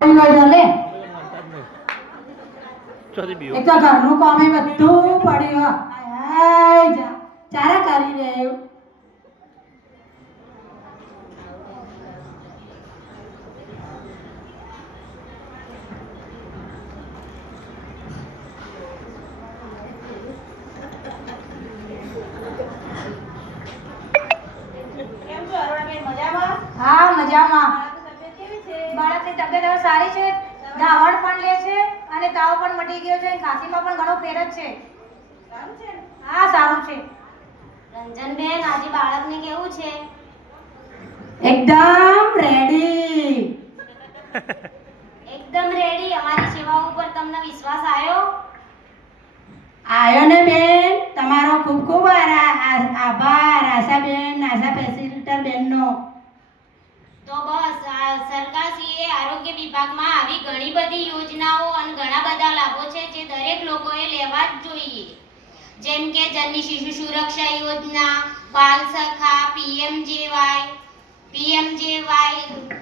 એક તો ઘરનું કામ એ બધું પડ્યું ચારા કરી લે હા મજામાં બાળકની તબિયત હવે સારી છે ધાવણ પણ લે છે અને તાવ પણ મટી ગયો છે ખાંસીમાં પણ ઘણો ફેર જ છે સારું છે હા સારું છે રંજનબેન આજે બાળકને કેવું છે એકદમ રેડી અમારી સેવાઓ ઉપર તમને વિશ્વાસ આયો ને બેન તમારો ખૂબ ખૂબ આભાર આશાબેન આશા ફેસિલિટર બેનનો તો બસ સરકારશ્રીએ આરોગ્ય વિભાગમાં આવી ઘણી બધી યોજનાઓ અને ઘણા બધા લાભો છે જે દરેક લોકોએ લેવા જ જોઈએ જેમ કે જનની શિશુ સુરક્ષા યોજના બાલ સખા પીએમજેવાય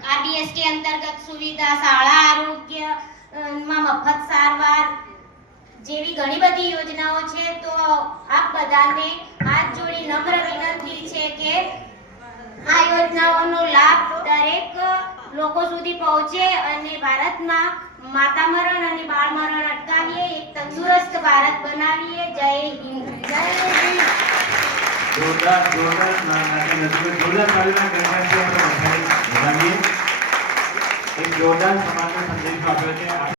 આરડીએસટી અંતર્ગત સુવિધા શાળા આરોગ્યમાં મફત સારવાર જેવી ઘણી બધી યોજનાઓ છે તો આપ બધાને હાથ જોડી નમ્ર વિનંતી છે કે આ યોજનાઓનો લાભ દરેક લોકો સુધી પહોંચે અને ભારતમાં માતા મરણ અને બાળ મરણ અટકાવીએ એક તંદુરસ્ત ભારત બનાવીએ જય હિન્દ જોરદાર એક જોરદાર સમાજનો સંદેશો આપ્યો છે।